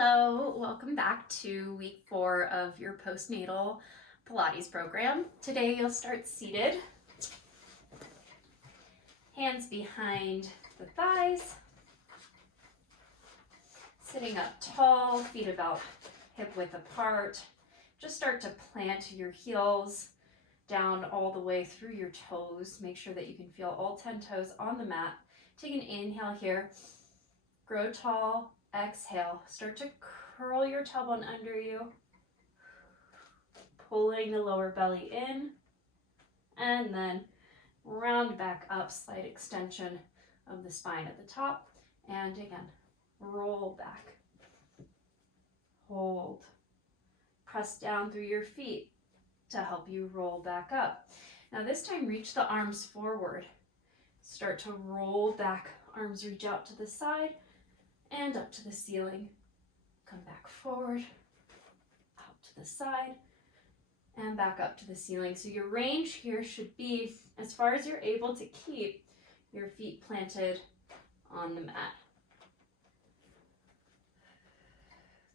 Hello, welcome back to week 4 of your postnatal Pilates program. Today you'll start seated, hands behind the thighs, sitting up tall, feet about hip width apart. Just start to plant your heels down all the way through your toes. Make sure that you can feel all 10 toes on the mat. Take an inhale here, grow tall. Exhale, start to curl your tailbone under you, pulling the lower belly in, and then round back up, slight extension of the spine at the top, and again, roll back, hold, press down through your feet to help you roll back up. Now this time, reach the arms forward, start to roll back, arms reach out to the side, and up to the ceiling. Come back forward, out to the side, and back up to the ceiling. So your range here should be as far as you're able to keep your feet planted on the mat.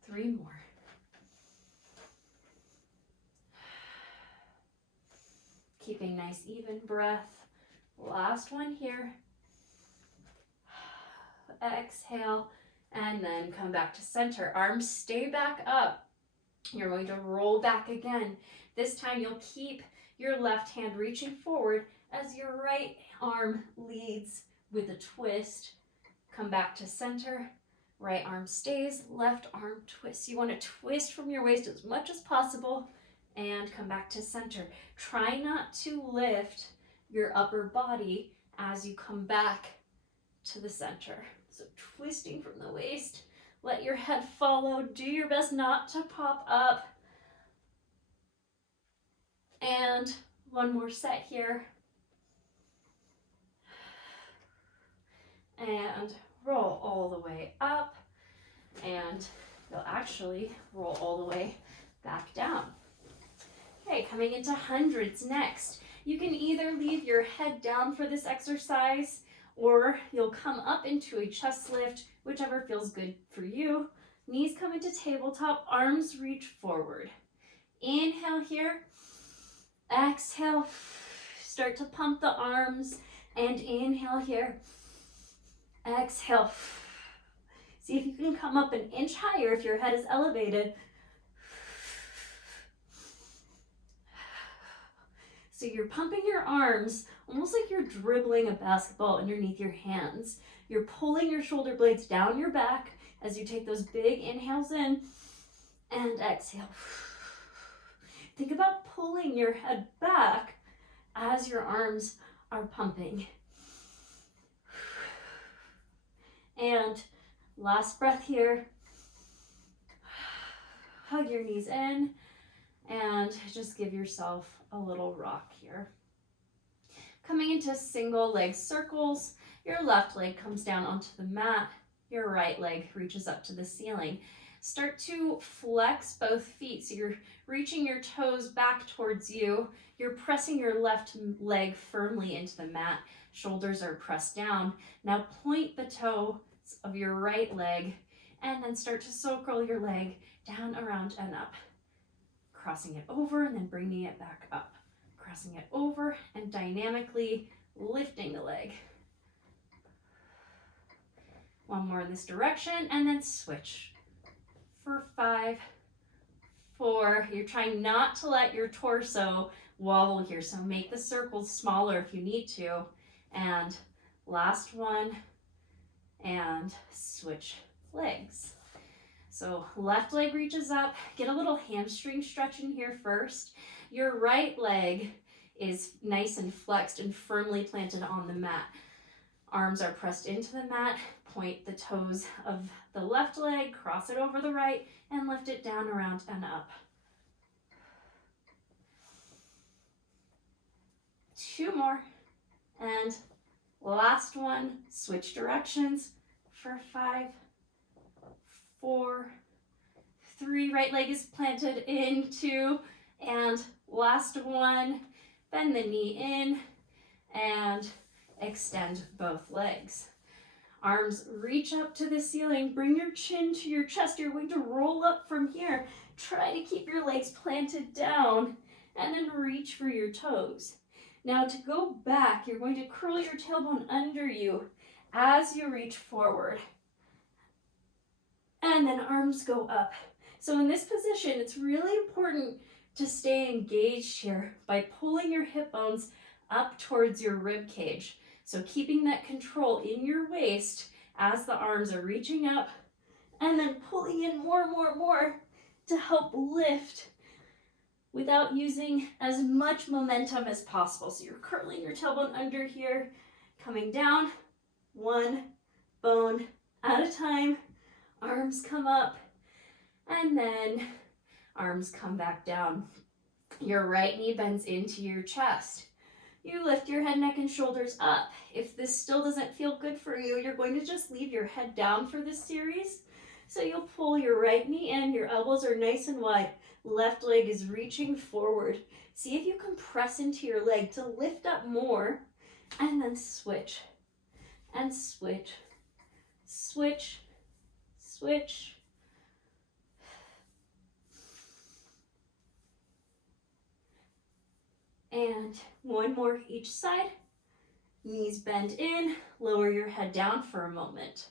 3 more. Keeping nice even breath. Last one here. Exhale. And then come back to center. Arms stay back up. You're going to roll back again. This time you'll keep your left hand reaching forward as your right arm leads with a twist. Come back to center. Right arm stays, left arm twists. You want to twist from your waist as much as possible and come back to center. Try not to lift your upper body as you come back to the center. So twisting from the waist, let your head follow, do your best not to pop up. And one more set here. And roll all the way up, and you'll actually roll all the way back down. Okay, coming into hundreds next. You can either leave your head down for this exercise, or you'll come up into a chest lift, whichever feels good for you. Knees come into tabletop, arms reach forward. Inhale here, exhale, start to pump the arms, and inhale here, exhale. See if you can come up an inch higher if your head is elevated. So you're pumping your arms almost like you're dribbling a basketball underneath your hands. You're pulling your shoulder blades down your back as you take those big inhales in and exhale. Think about pulling your head back as your arms are pumping. And last breath here. Hug your knees in and just give yourself a little rock here. Coming into single leg circles, your left leg comes down onto the mat, your right leg reaches up to the ceiling. Start to flex both feet, so you're reaching your toes back towards you. You're pressing your left leg firmly into the mat. Shoulders are pressed down. Now point the toe of your right leg and then start to circle your leg down, around, and up. Crossing it over and then bringing it back up. Crossing it over and dynamically lifting the leg. One more in this direction and then switch. For 5, 4, you're trying not to let your torso wobble here, so make the circles smaller if you need to. And last one, and switch legs. So left leg reaches up, get a little hamstring stretch in here first. Your right leg is nice and flexed and firmly planted on the mat. Arms are pressed into the mat, point the toes of the left leg, cross it over the right, and lift it down, around, and up. 2 more, and last one, switch directions for 5, 4, 3, right leg is planted in, 2, and last one, bend the knee in, and extend both legs. Arms reach up to the ceiling. Bring your chin to your chest. You're going to roll up from here. Try to keep your legs planted down and then reach for your toes. Now to go back, you're going to curl your tailbone under you as you reach forward. And then arms go up. So in this position, it's really important to stay engaged here by pulling your hip bones up towards your rib cage. So keeping that control in your waist as the arms are reaching up and then pulling in more to help lift without using as much momentum as possible. So you're curling your tailbone under here, coming down, one bone at a time. Arms come up, and then arms come back down. Your right knee bends into your chest. You lift your head, neck, and shoulders up. If this still doesn't feel good for you, you're going to just leave your head down for this series. So you'll pull your right knee in, your elbows are nice and wide. Left leg is reaching forward. See if you can press into your leg to lift up more, and then switch, and switch, switch, switch. And one more each side. Knees bend in, lower your head down for a moment.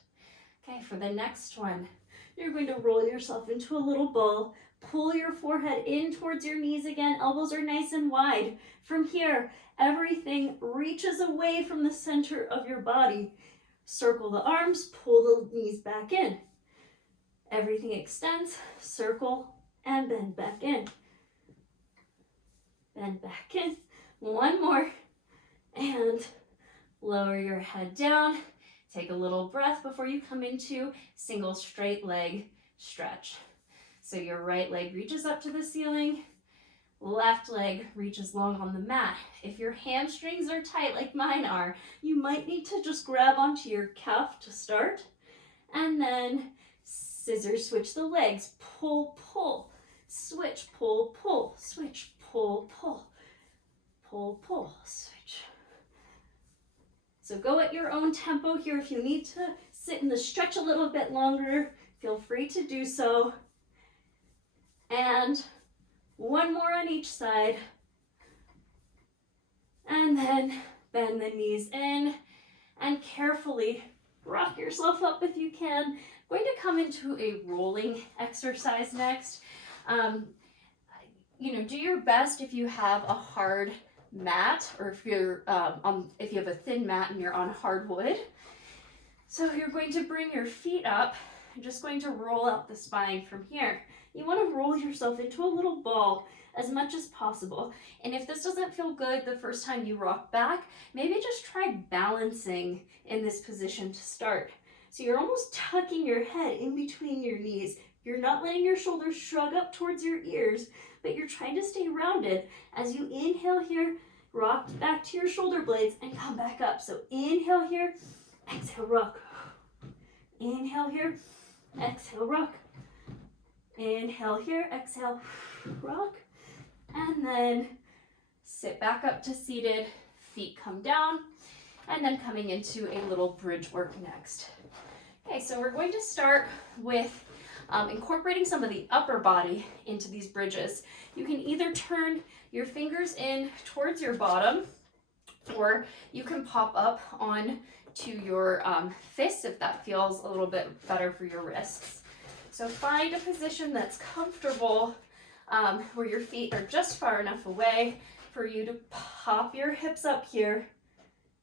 Okay, for the next one, you're going to roll yourself into a little ball. Pull your forehead in towards your knees again. Elbows are nice and wide. From here, everything reaches away from the center of your body. Circle the arms, pull the knees back in. Everything extends, circle, and bend back in. Bend back in. One more. And lower your head down. Take a little breath before you come into single straight leg stretch. So your right leg reaches up to the ceiling, left leg reaches long on the mat. If your hamstrings are tight like mine are, you might need to just grab onto your calf to start, and then scissor switch the legs. Pull, pull, switch, pull, pull, switch, pull, pull, pull, pull, switch. So go at your own tempo here. If you need to sit in the stretch a little bit longer, feel free to do so. And one more on each side. And then bend the knees in and carefully rock yourself up if you can. Going to come into a rolling exercise next. Do your best if you have a hard mat, or if you have a thin mat and you're on hardwood. So you're going to bring your feet up. I'm just going to roll out the spine from here. You want to roll yourself into a little ball as much as possible. And if this doesn't feel good the first time you rock back, maybe just try balancing in this position to start. So you're almost tucking your head in between your knees. You're not letting your shoulders shrug up towards your ears, but you're trying to stay rounded. As you inhale here, rock back to your shoulder blades and come back up. So inhale here, exhale, rock. Inhale here, exhale, rock. Inhale here, exhale, rock. And then sit back up to seated, feet come down, and then coming into a little bridge work next. Okay, so we're going to start with incorporating some of the upper body into these bridges. You can either turn your fingers in towards your bottom, or you can pop up on to your fists if that feels a little bit better for your wrists. So find a position that's comfortable, where your feet are just far enough away for you to pop your hips up here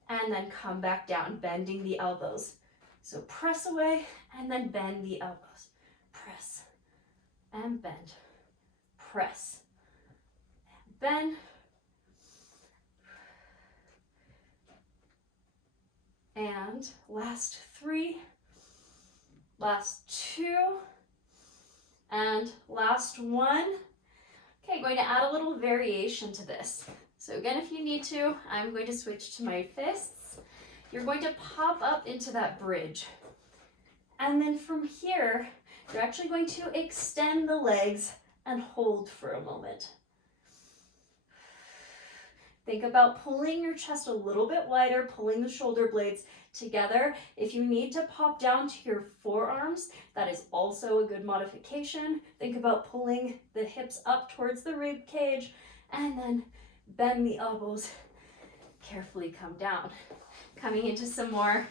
and then come back down, bending the elbows. So press away and then bend the elbows. Press and bend. Press and bend. And last 3, last 2, and last 1. Okay, going to add a little variation to this. So again, if you need to, I'm going to switch to my fists. You're going to pop up into that bridge. And then from here, you're actually going to extend the legs and hold for a moment. Think about pulling your chest a little bit wider, pulling the shoulder blades together. If you need to pop down to your forearms, that is also a good modification. Think about pulling the hips up towards the rib cage and then bend the elbows, carefully come down. Coming into some more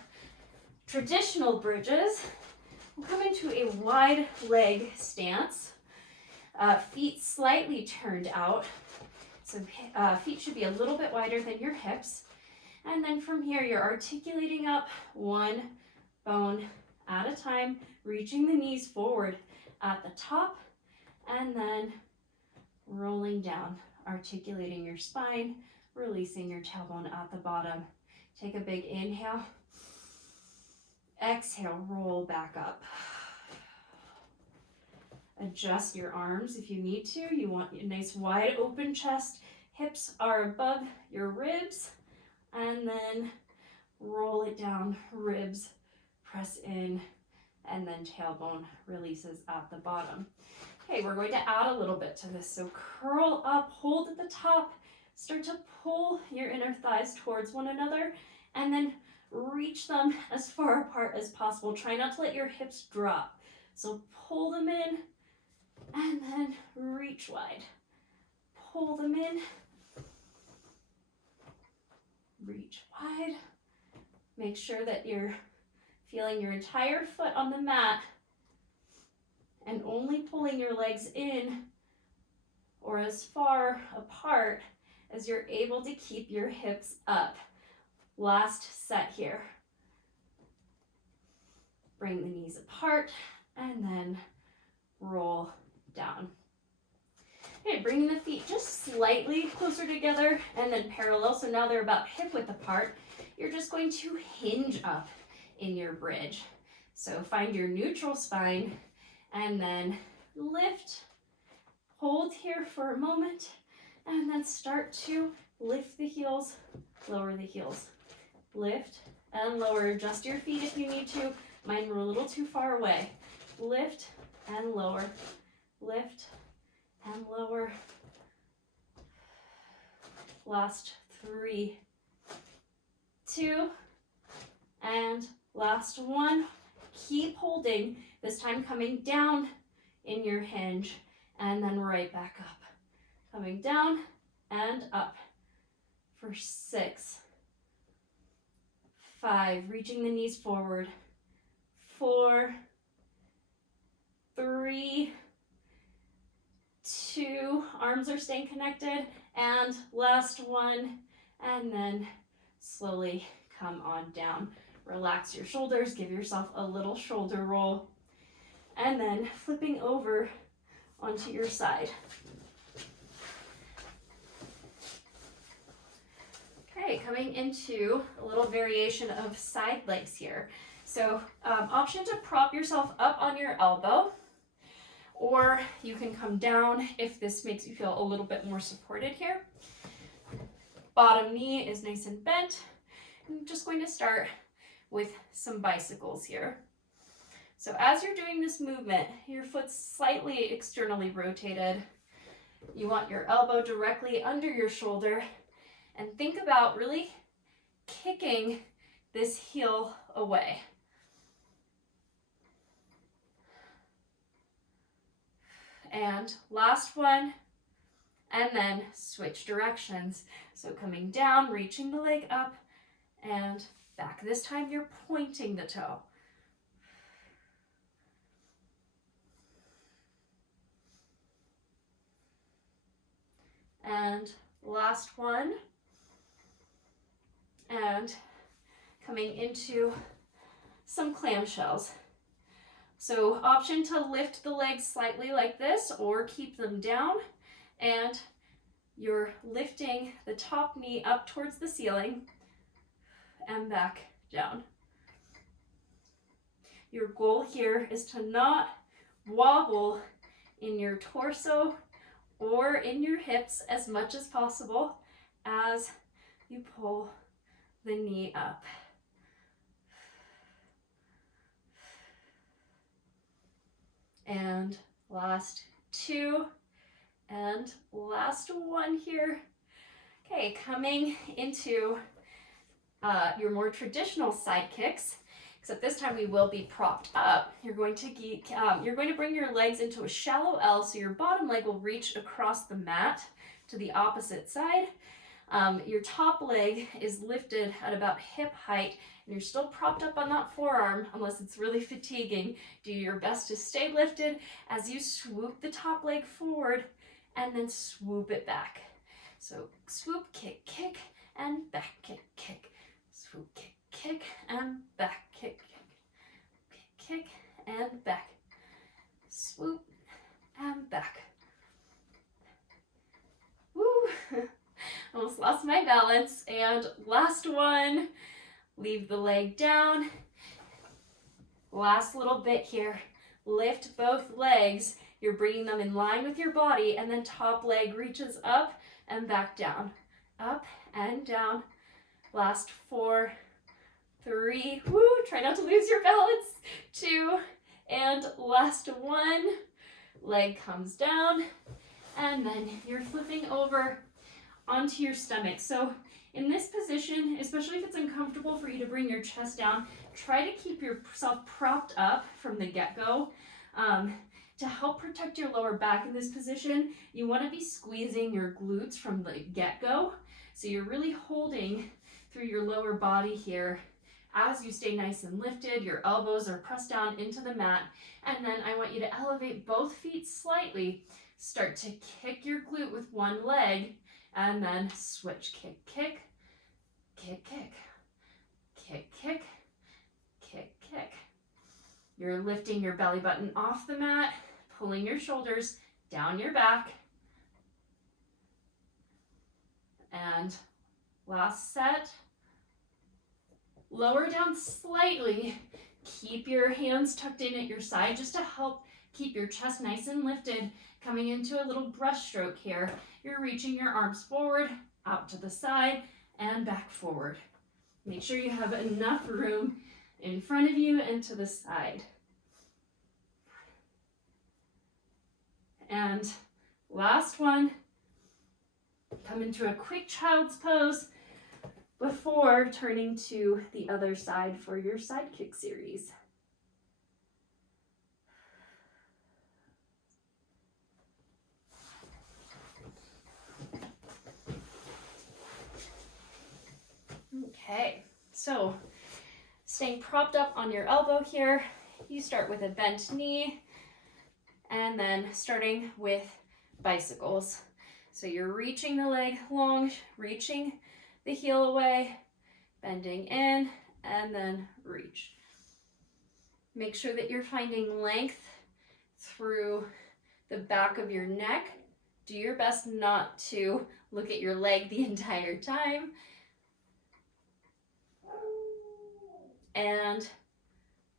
traditional bridges, we'll come into a wide leg stance. Feet slightly turned out. So feet should be a little bit wider than your hips. And then from here, you're articulating up one bone at a time, reaching the knees forward at the top, and then rolling down, articulating your spine, releasing your tailbone at the bottom. Take a big inhale. Exhale, roll back up. Adjust your arms if you need to. You want a nice wide open chest. Hips are above your ribs. And then roll it down, ribs, press in, and then tailbone releases at the bottom. Okay, we're going to add a little bit to this. So curl up, hold at the top, start to pull your inner thighs towards one another, and then reach them as far apart as possible. Try not to let your hips drop. So pull them in, and then reach wide. Pull them in, reach wide. Make sure that you're feeling your entire foot on the mat and only pulling your legs in or as far apart as you're able to keep your hips up. Last set here. Bring the knees apart and then roll down. Okay, bringing the feet just slightly closer together and then parallel. So now they're about hip width apart. You're just going to hinge up in your bridge. So find your neutral spine and then lift, hold here for a moment, and then start to lift the heels, lower the heels. Lift and lower. Adjust your feet if you need to. Mine were a little too far away. Lift and lower. Lift and lower. Last 3, 2, and last 1. Keep holding, this time coming down in your hinge and then right back up. Coming down and up for 6, 5, reaching the knees forward, 4, 3, 2, arms are staying connected, and last 1, and then slowly come on down. Relax your shoulders, give yourself a little shoulder roll, and then flipping over onto your side. Okay, coming into a little variation of side legs here. So option to prop yourself up on your elbow, or you can come down if this makes you feel a little bit more supported here. Bottom knee is nice and bent. I'm just going to start with some bicycles here. So as you're doing this movement, your foot's slightly externally rotated. You want your elbow directly under your shoulder, and think about really kicking this heel away. And last one, and then switch directions. So coming down, reaching the leg up, and back. This time you're pointing the toe. And last one. And coming into some clamshells. So option to lift the legs slightly like this or keep them down, and you're lifting the top knee up towards the ceiling and back down. Your goal here is to not wobble in your torso or in your hips as much as possible as you pull the knee up. And last 2, and last 1 here. Okay, coming into your more traditional side kicks, except this time we will be propped up. You're going to bring your legs into a shallow L, so your bottom leg will reach across the mat to the opposite side. Your top leg is lifted at about hip height, and you're still propped up on that forearm unless it's really fatiguing. Do your best to stay lifted as you swoop the top leg forward and then swoop it back. So swoop, kick, kick, and back, kick, kick. Swoop, kick, kick, and back, kick, kick, kick, and back. Swoop, and back. Woo! Almost lost my balance. And last one, leave the leg down. Last little bit here. Lift both legs. You're bringing them in line with your body, and then top leg reaches up and back down. Up and down. Last 4, 3, woo, try not to lose your balance. 2, and last 1. Leg comes down, and then you're flipping over onto your stomach. So in this position, especially if it's uncomfortable for you to bring your chest down, try to keep yourself propped up from the get-go. To help protect your lower back in this position, you want to be squeezing your glutes from the get-go. So you're really holding through your lower body here as you stay nice and lifted. Your elbows are pressed down into the mat. And then I want you to elevate both feet slightly. Start to kick your glute with one leg, and then switch. Kick, kick, kick, kick, kick, kick, kick, kick. You're lifting your belly button off the mat, pulling your shoulders down your back. And last set. Lower down slightly. Keep your hands tucked in at your side just to help keep your chest nice and lifted. Coming into a little brushstroke here. You're reaching your arms forward, out to the side, and back forward. Make sure you have enough room in front of you and to the side. And last one. Come into a quick child's pose before turning to the other side for your side kick series. Okay, so staying propped up on your elbow here, you start with a bent knee, and then starting with bicycles. So you're reaching the leg long, reaching the heel away, bending in, and then reach. Make sure that you're finding length through the back of your neck. Do your best not to look at your leg the entire time. And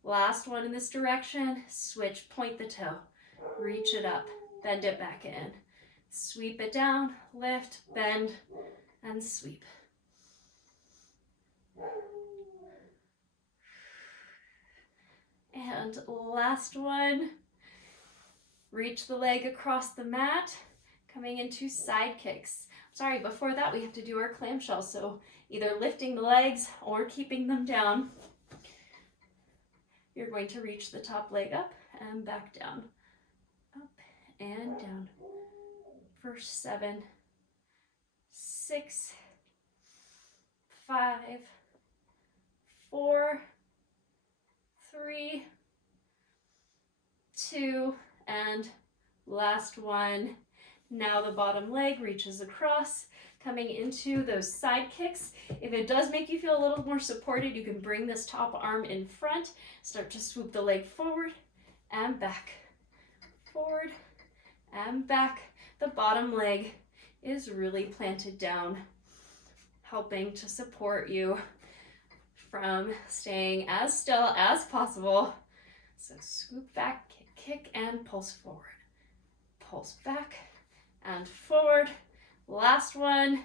last one in this direction, switch, point the toe, reach it up, bend it back in. Sweep it down, lift, bend, and sweep. And last one, reach the leg across the mat, coming into side kicks. Sorry, before that we have to do our clamshell, so either lifting the legs or keeping them down. You're going to reach the top leg up and back down, up and down. For 7, 6, 5, 4, 3, 2, and last one. Now the bottom leg reaches across, coming into those side kicks. If it does make you feel a little more supported, you can bring this top arm in front, start to swoop the leg forward and back, forward and back. The bottom leg is really planted down, helping to support you from staying as still as possible. So swoop back, kick, kick, and pulse forward. Pulse back and forward. Last one,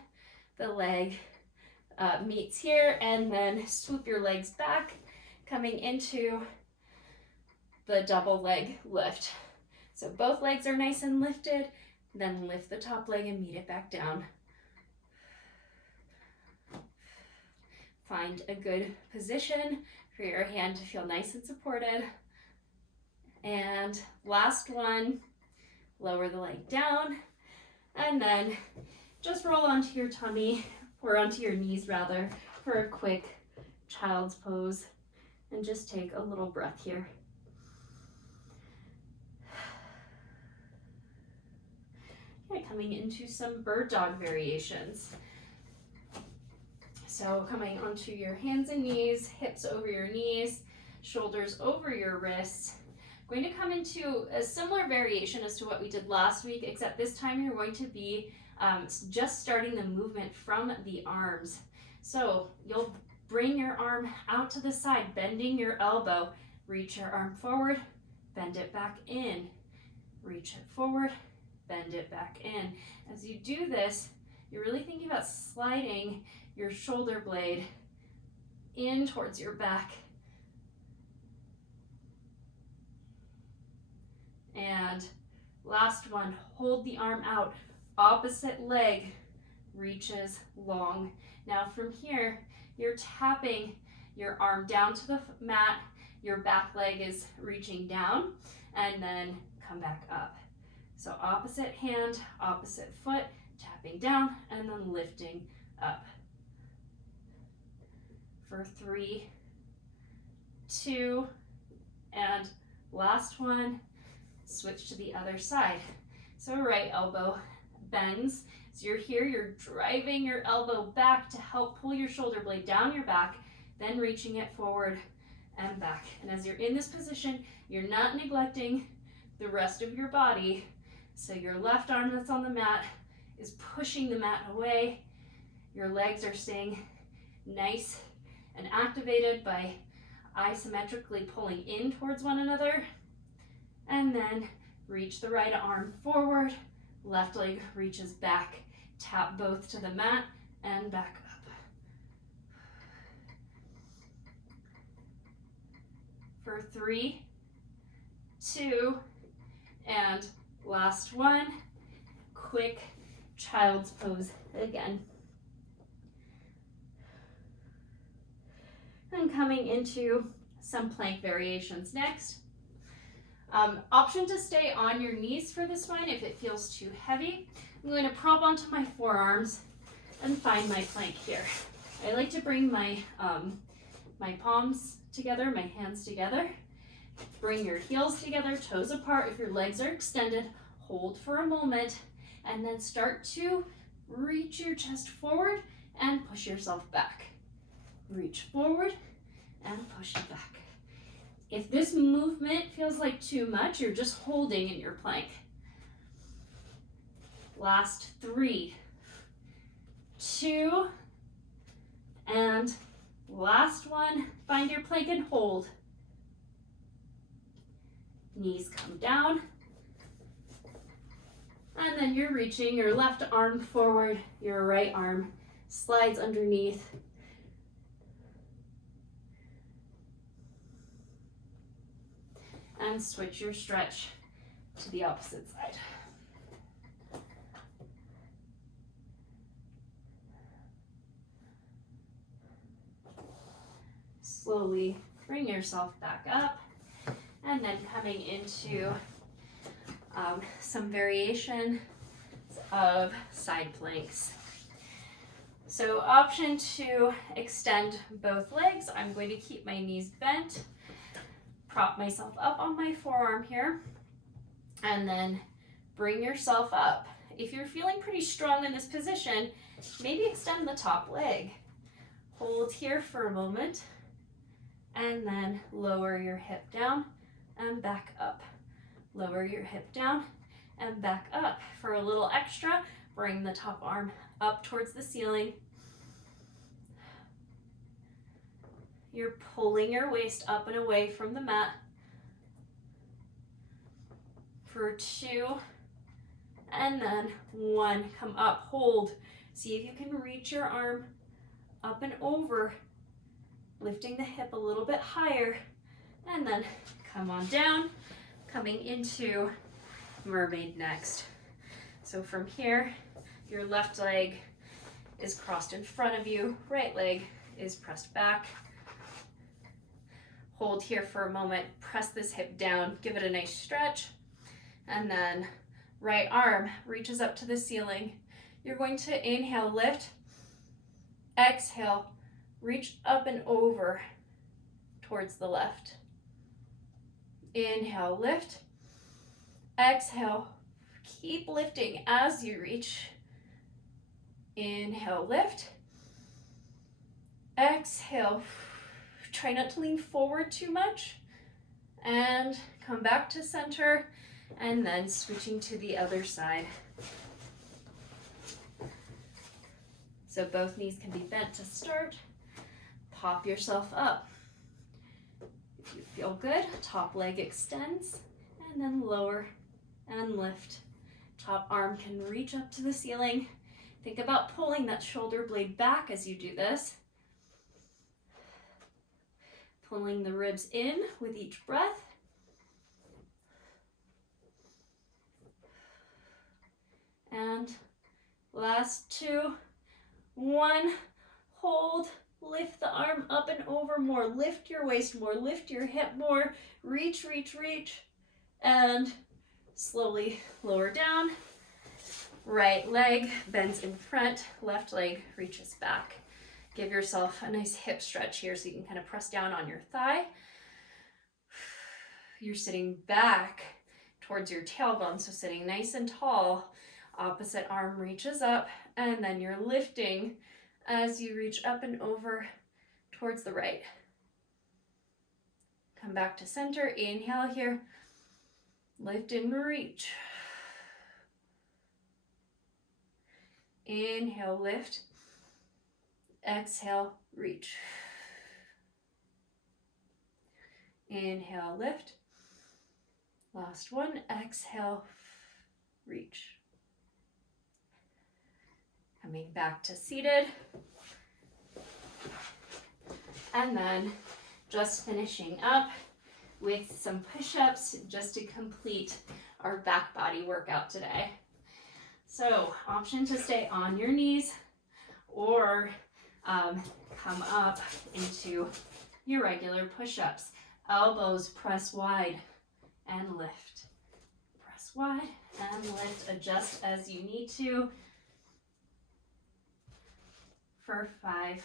the leg meets here, and then swoop your legs back, coming into the double leg lift. So both legs are nice and lifted, then lift the top leg and meet it back down. Find a good position for your hand to feel nice and supported. And last one, lower the leg down, and then just roll onto your tummy, or onto your knees rather, for a quick child's pose. And just take a little breath here. Okay, coming into some bird dog variations. So coming onto your hands and knees, hips over your knees, shoulders over your wrists. Going to come into a similar variation as to what we did last week, except this time you're going to be just starting the movement from the arms. So you'll bring your arm out to the side, bending your elbow. Reach your arm forward, bend it back in. Reach it forward, bend it back in. As you do this, you're really thinking about sliding your shoulder blade in towards your back. And last one, hold the arm out, opposite leg reaches long. Now from here, you're tapping your arm down to the mat, your back leg is reaching down, and then come back up. So opposite hand, opposite foot, tapping down, and then lifting up. For 3, 2, and last one, switch to the other side. So right elbow bends. So you're here, you're driving your elbow back to help pull your shoulder blade down your back, then reaching it forward and back. And as you're in this position, you're not neglecting the rest of your body. So your left arm that's on the mat is pushing the mat away. Your legs are staying nice and activated by isometrically pulling in towards one another. And then reach the right arm forward, left leg reaches back, tap both to the mat and back up. For 3, 2, and last one, quick child's pose again. And coming into some plank variations next. Option to stay on your knees for this one if it feels too heavy. I'm going to prop onto my forearms and find my plank here. I like to bring my palms together, my hands together. Bring your heels together, toes apart. If your legs are extended, hold for a moment, and then start to reach your chest forward and push yourself back. Reach forward and push it back. If this movement feels like too much, you're just holding in your plank. Last 3, 2, and last one. Find your plank and hold. Knees come down. And then you're reaching your left arm forward, your right arm slides underneath. And switch your stretch to the opposite side. Slowly bring yourself back up, and then coming into some variation of side planks. So option to extend both legs. I'm going to keep my knees bent, prop myself up on my forearm here, and then bring yourself up. If you're feeling pretty strong in this position, maybe extend the top leg. Hold here for a moment, and then lower your hip down and back up. Lower your hip down and back up. For a little extra, bring the top arm up towards the ceiling. You're pulling your waist up and away from the mat. For 2, and then 1, come up, hold. See if you can reach your arm up and over, lifting the hip a little bit higher, and then come on down, coming into mermaid next. So from here, your left leg is crossed in front of you, right leg is pressed back. Hold here for a moment, press this hip down, give it a nice stretch, and then right arm reaches up to the ceiling. You're going to inhale, lift, exhale, reach up and over towards the left. Inhale, lift, exhale, keep lifting as you reach. Inhale, lift, exhale. Try not to lean forward too much, and come back to center, and then switching to the other side. So both knees can be bent to start. Pop yourself up. If you feel good, top leg extends, and then lower and lift. Top arm can reach up to the ceiling. Think about pulling that shoulder blade back as you do this. Pulling the ribs in with each breath. And last two. 1, hold, lift the arm up and over more, lift your waist more, lift your hip more, reach, reach, reach, and slowly lower down. Right leg bends in front, left leg reaches back. Give yourself a nice hip stretch here so you can kind of press down on your thigh. You're sitting back towards your tailbone, so sitting nice and tall. Opposite arm reaches up, and then you're lifting as you reach up and over towards the right. Come back to center, inhale here, lift and reach. Inhale, lift, exhale, reach. Inhale, lift. Last one, exhale, reach. Coming back to seated. And then just finishing up with some push-ups just to complete our back body workout today. So, option to stay on your knees or come up into your regular push-ups. Elbows press wide and lift. Press wide and lift. Adjust as you need to. For 5,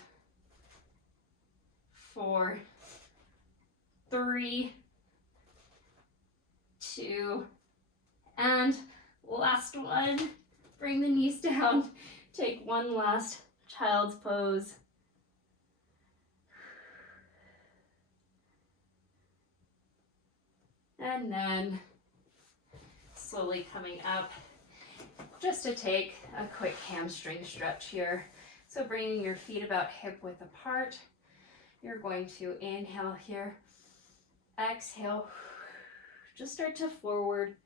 4, 3, 2, and last one. Bring the knees down. Take one last child's pose. And then slowly coming up just to take a quick hamstring stretch here. So bringing your feet about hip width apart. You're going to inhale here. Exhale. Just start to forward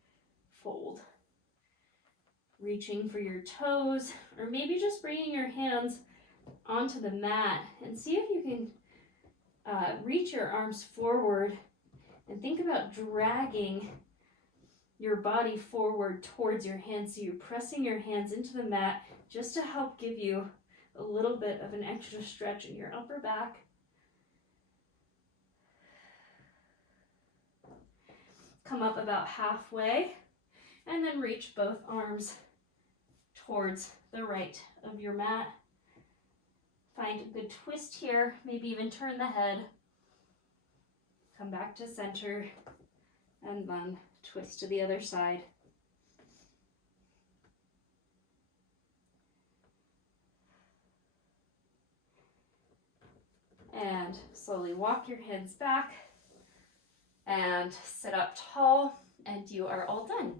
fold. Reaching for your toes, or maybe just bringing your hands onto the mat and see if you can reach your arms forward and think about dragging your body forward towards your hands. So you're pressing your hands into the mat just to help give you a little bit of an extra stretch in your upper back. Come up about halfway and then reach both arms towards the right of your mat. Find a good twist here, maybe even turn the head. Come back to center and then twist to the other side. And slowly walk your hands back and sit up tall, and you are all done.